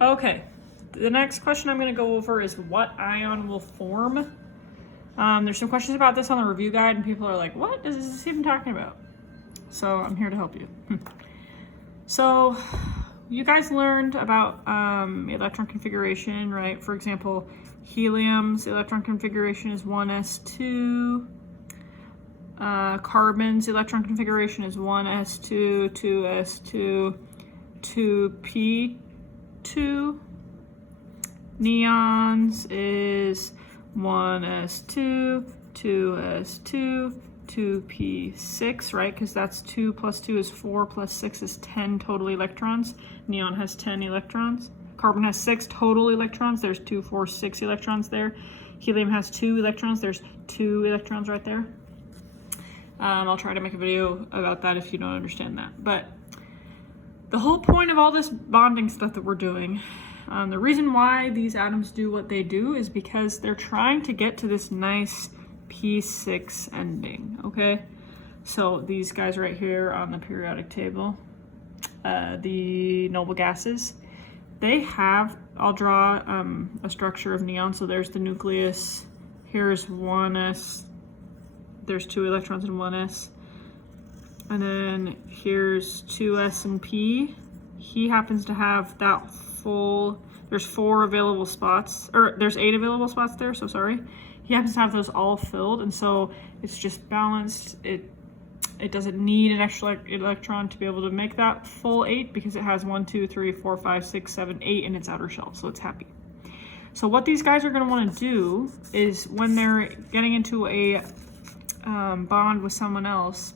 Okay, the next question I'm going to go over is what ion will form. There's some questions about this on the review guide, and people are like, what is this even talking about? So I'm here to help you. So you guys learned about electron configuration, right? For example, helium's electron configuration is 1s2. Carbon's electron configuration is 1s2, 2s2, 2p2. Neon's is 1s2, 2s2, 2p6, right? Because that's 2 plus 2 is 4 plus 6 is 10 total electrons. Neon has 10 electrons. Carbon has 6 total electrons. There's 2, 4, 6 electrons there. Helium has 2 electrons. There's 2 electrons right there. I'll try to make a video about that if you don't understand that. But the whole point of all this bonding stuff that we're doing, the reason why these atoms do what they do is because they're trying to get to this nice P6 ending, okay? So these guys right here on the periodic table, the noble gases, they have, I'll draw a structure of neon. So there's the nucleus, here's 1s, there's 2 electrons in 1s, and then here's 2s and p. He happens to have that full, there's 4 available spots, or there's 8 available spots there, so sorry. He happens to have those all filled, and so it's just balanced. It doesn't need an extra electron to be able to make that full 8 because it has 1, 2, 3, 4, 5, 6, 7, 8 in its outer shell, so it's happy. So what these guys are going to want to do is when they're getting into a bond with someone else,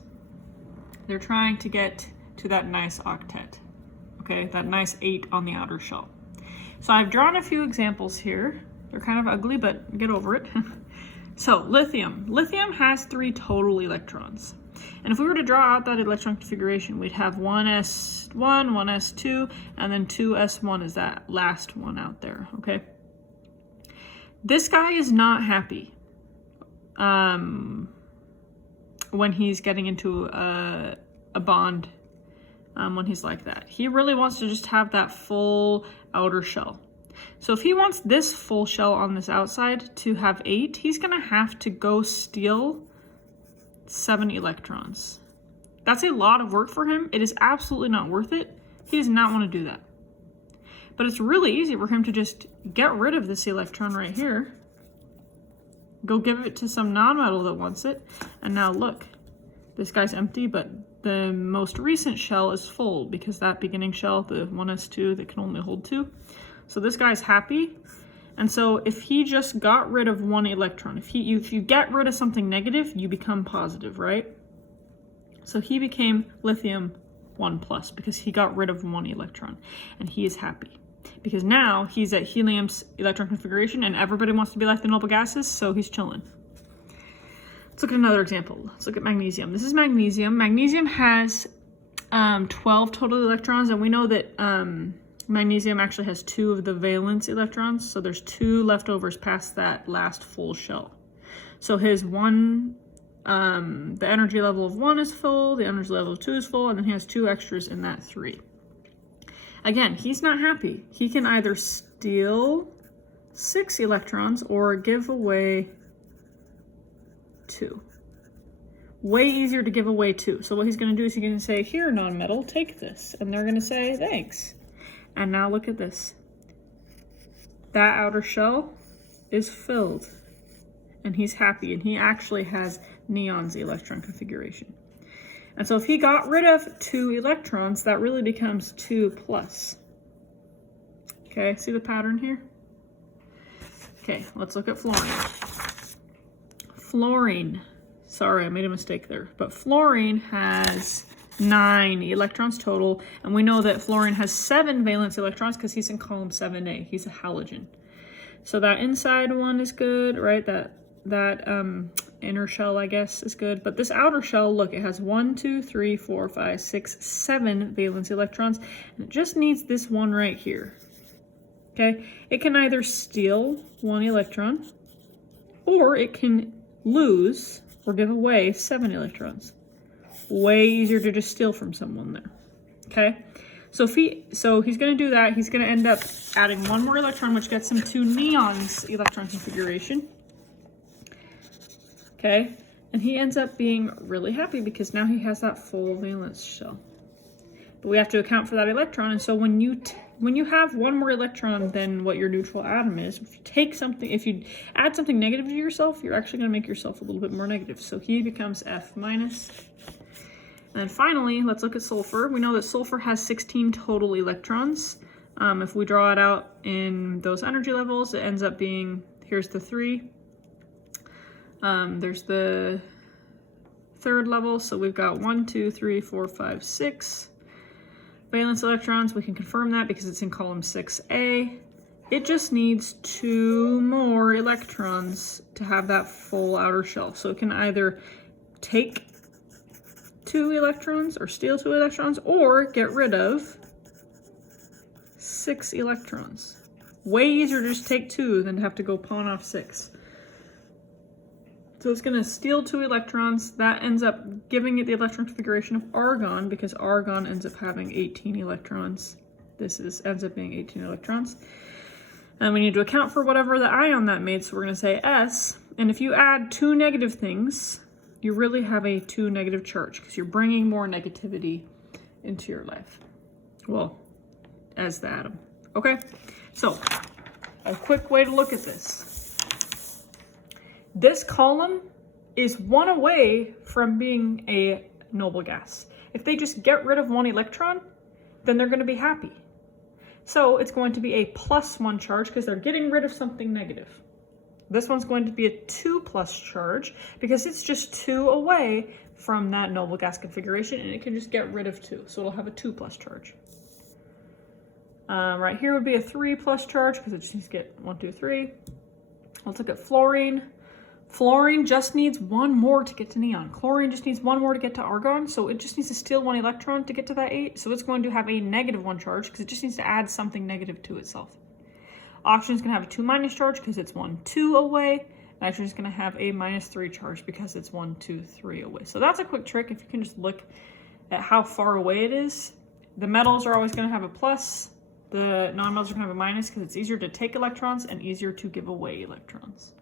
they're trying to get to that nice octet, okay, that nice 8 on the outer shell. So I've drawn a few examples here. They're kind of ugly, but get over it. So lithium. Lithium has 3 total electrons. And if we were to draw out that electron configuration, we'd have 1s1, 1s2, and then 2s1 is that last one out there, okay? This guy is not happy when he's getting into a bond, when he's like that. He really wants to just have that full outer shell. So if he wants this full shell on this outside to have 8, he's gonna have to go steal 7 electrons. That's a lot of work for him. It is absolutely not worth it. He does not want to do that. But it's really easy for him to just get rid of this electron right here, go give it to some nonmetal that wants it, and now look, this guy's empty, but the most recent shell is full because that beginning shell, the 1s2, that can only hold 2. So this guy's happy. And so if he just got rid of 1 electron, if you get rid of something negative, you become positive, right? So he became lithium 1+ because he got rid of 1 electron, and he is happy because now he's at helium's electron configuration and everybody wants to be like the noble gases, so he's chilling. Let's look at another example. Let's look at magnesium. This is magnesium. Magnesium has 12 total electrons, and we know that magnesium actually has 2 of the valence electrons, so there's 2 leftovers past that last full shell. So his the energy level of 1 is full, the energy level of 2 is full, and then he has 2 extras in that 3. Again, he's not happy. He can either steal 6 electrons or give away 2. Way easier to give away 2. So what he's going to do is he's going to say, here, nonmetal, take this. And they're going to say, thanks. And now look at this. That outer shell is filled. And he's happy. And he actually has neon's electron configuration. And so if he got rid of 2 electrons, that really becomes 2+. Okay, see the pattern here? Okay, let's look at fluorine. Fluorine. Sorry, I made a mistake there. But fluorine has 9 electrons total, and we know that fluorine has 7 valence electrons because he's in column 7A. He's a halogen. So that inside one is good, right? That inner shell, I guess, is good. But this outer shell, look, it has 1, 2, 3, 4, 5, 6, 7 valence electrons, and it just needs this one right here. Okay? It can either steal 1 electron, or it can lose or give away 7 electrons. Way easier to just steal from someone there. Okay? So he's going to do that. He's going to end up adding one more electron, which gets him to neon's electron configuration. Okay, and he ends up being really happy because now he has that full valence shell. But we have to account for that electron, and so when you have one more electron than what your neutral atom is, if you add something negative to yourself, you're actually going to make yourself a little bit more negative. So he becomes F minus. And then finally, let's look at sulfur. We know that sulfur has 16 total electrons. If we draw it out in those energy levels, it ends up being, here's the 3. There's the third level, so we've got 1, 2, 3, 4, 5, 6 valence electrons. We can confirm that because it's in column 6A. It just needs 2 more electrons to have that full outer shell. So it can either take 2 electrons or steal 2 electrons or get rid of 6 electrons. Way easier to just take 2 than to have to go pawn off 6. So it's going to steal 2 electrons. That ends up giving it the electron configuration of argon because argon ends up having 18 electrons. Ends up being 18 electrons. And we need to account for whatever the ion that made, so we're going to say S. And if you add 2 negative things, you really have a 2 negative charge because you're bringing more negativity into your life. Well, as the atom. Okay, so a quick way to look at this. This column is 1 away from being a noble gas. If they just get rid of 1 electron, then they're going to be happy. So it's going to be a +1 charge because they're getting rid of something negative. This one's going to be a 2+ charge because it's just 2 away from that noble gas configuration, and it can just get rid of 2. So it'll have a 2+ charge. Right here would be a 3+ charge because it just needs to get 1, 2, 3. Let's look at fluorine. Fluorine just needs 1 more to get to neon. Chlorine just needs 1 more to get to argon, so it just needs to steal 1 electron to get to that 8. So it's going to have a -1 charge because it just needs to add something negative to itself. Oxygen is going to have a 2- charge because it's 1, 2 away. Nitrogen is going to have a -3 charge because it's 1, 2, 3 away. So that's a quick trick. If you can just look at how far away it is. The metals are always going to have a plus. The non-metals are going to have a minus because it's easier to take electrons and easier to give away electrons.